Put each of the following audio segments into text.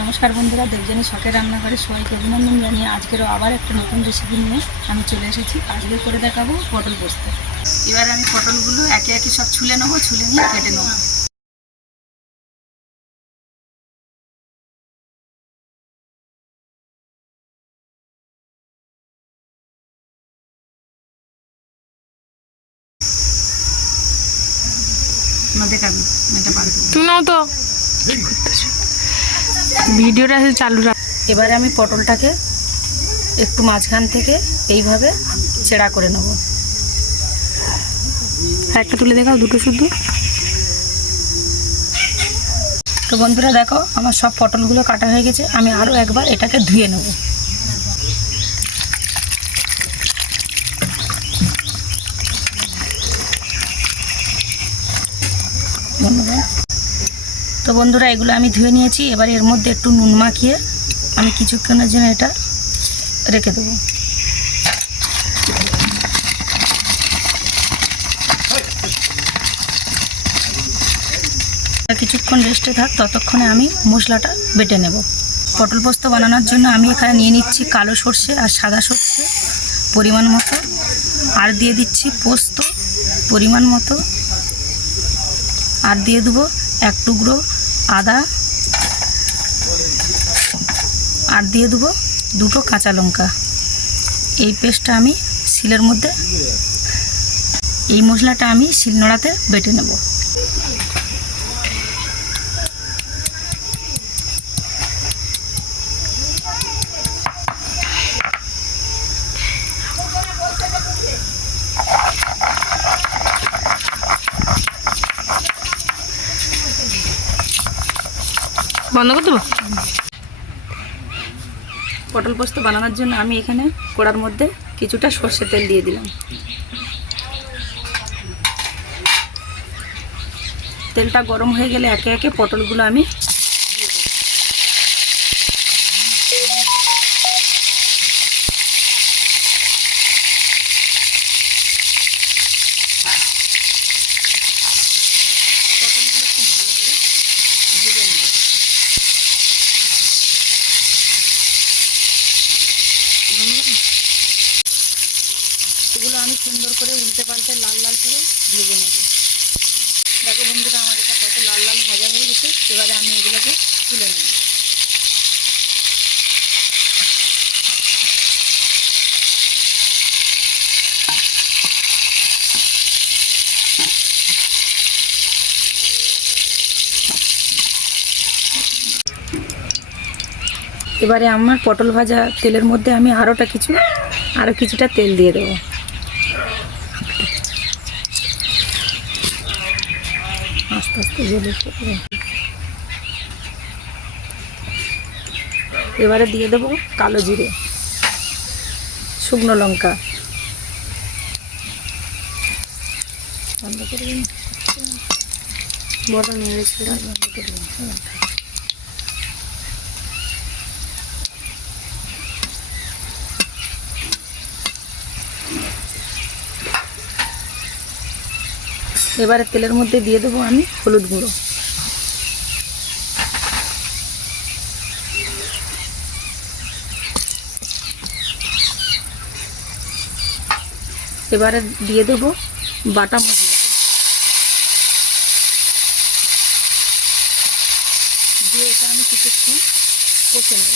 নমস্কার বন্ধুরা দেবজানি শখের রান্নাঘরে সবাইকে অভিনন্দন জানিয়ে আজকেরও আবার একটা নতুন রেসিপি নিয়ে আমি চলে এসেছি। আজকে করে দেখাবো পটল পোস্ত। এবার আমি পটলগুলো একে একে সব ছুলে নেব, ছুলে নিয়ে কেটে নেব। দেখাবি এটা পারব তুমি তো। ভিডিওটা চালু রাখ এবারে আমি পটলটাকে একটু মাঝখান থেকে এইভাবে ছেঁড়া করে নেব। একটা তুলে দেখাও দুটো শুধু। তো বন্ধুরা দেখো আমার সব পটলগুলো কাটা হয়ে গেছে আমি আরও একবার এটাকে ধুয়ে নেব। তো বন্ধুরা, এগুলো আমি ধুয়ে নিয়েছি। এবার এর মধ্যে একটু নুন মাখিয়ে আমি কিছুক্ষণের জন্য এটা রেখে দেবো। কিছুক্ষণ রেস্টে থাক, ততক্ষণে আমি মশলাটা বেটে নেব। পটল পোস্ত বানানোর জন্য আমি এখানে নিয়ে নিচ্ছি কালো সর্ষে আর সাদা সর্ষে পরিমাণ মতো। আর দিয়ে দিচ্ছি পোস্ত পরিমাণ মতো। আর দিয়ে দেবো এক টুকরো আদা আর দিয়ে দেবো দুটো কাঁচা লঙ্কা। এই পেস্টটা আমি শিলের মধ্যে, এই মশলাটা আমি শিলনোড়াতে বেটে নেব। বন্ধ করে দেবো পটল পোস্ত বানানোর জন্য আমি এখানে কড়ার মধ্যে কিছুটা সর্ষে তেল দিয়ে দিলাম। তেলটা গরম হয়ে গেলে একে একে পটলগুলো আমি পটলগুলো খুব ভালো করে ভেজে নেব এগুলো আমি সুন্দর করে উল্টে পাল্টে লাল লাল করে ভেজে নেব। দেখো বন্ধুরা, আমার এটা কত লাল লাল ভাজা হয়ে গেছে। এবারে আমি এগুলোকে তুলে নেব। এবারে আমার পটল ভাজা তেলের মধ্যে আমি আরোটা কিছু আরও কিছুটা তেল দিয়ে দেবো। এবারে। দিয়ে দেবো কালো জিরে শুকনো লঙ্কা। বড় নিয়ে বন্ধ এবারে তেলের মধ্যে দিয়ে দেবো আমি হলুদ গুঁড়ো। এবারে দিয়ে দেবো বাটা মশলা। দিয়ে এটা আমি কিছুক্ষণ কষে নেব।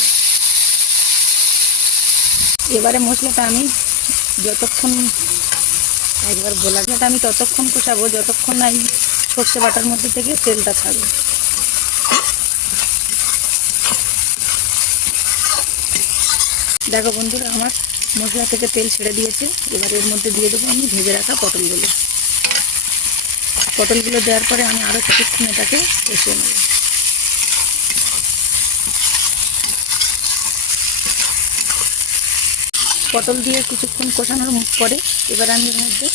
এবারে মশলাটা আমি যতক্ষণ একবার বলা এটা আমি ততক্ষণ কষাবো যতক্ষণ না এই সর্ষে বাটার মধ্যে থেকে তেলটা ছাড়বে। দেখো বন্ধুরা, আমার মশলা থেকে তেল ছেড়ে দিয়েছে। এবার এর মধ্যে দিয়ে দেবো আমি ভেজে রাখা পটলগুলো। পটলগুলো দেওয়ার পরে আমি আরও কিছুক্ষণ এটাকে কষিয়ে নেব। পটল দিয়ে কিছুক্ষণ কষানোর পরে এবার আমি এর মধ্যে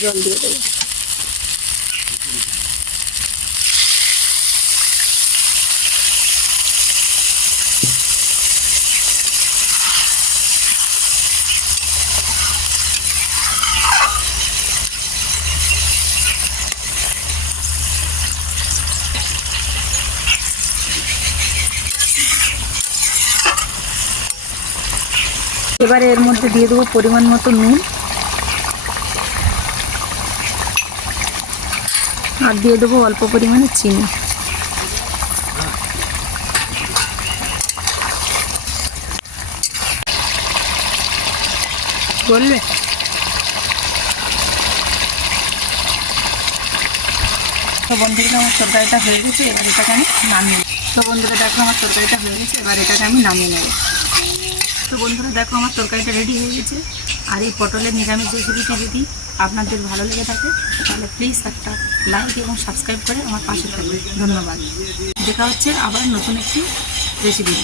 জল দিয়ে দেবো। এবারে এর মধ্যে দিয়ে দেবো পরিমাণ মতো নুন। আর দিয়ে দেবো অল্প পরিমাণে চিনি। বলবে তো বন্ধুরা আমার তরকারিটা হয়ে গেছে, এবার এটাকে আমি নামিয়ে তো বন্ধুরা, দেখো, আমার তরকারিটা হয়ে গেছে, এবার এটাকে আমি নামিয়ে নেব। তো বন্ধুরা, দেখো আমার তরকারিটা রেডি হয়ে গেছে। আর এই পটলের নিরামিষ রেসিপিটি যদি আপনাদের ভালো লেগে থাকে, তাহলে প্লিজ একটা লাইক এবং সাবস্ক্রাইব করে আমার পাশে থাকবে। ধন্যবাদ। দেখা হচ্ছে আবার নতুন একটি রেসিপি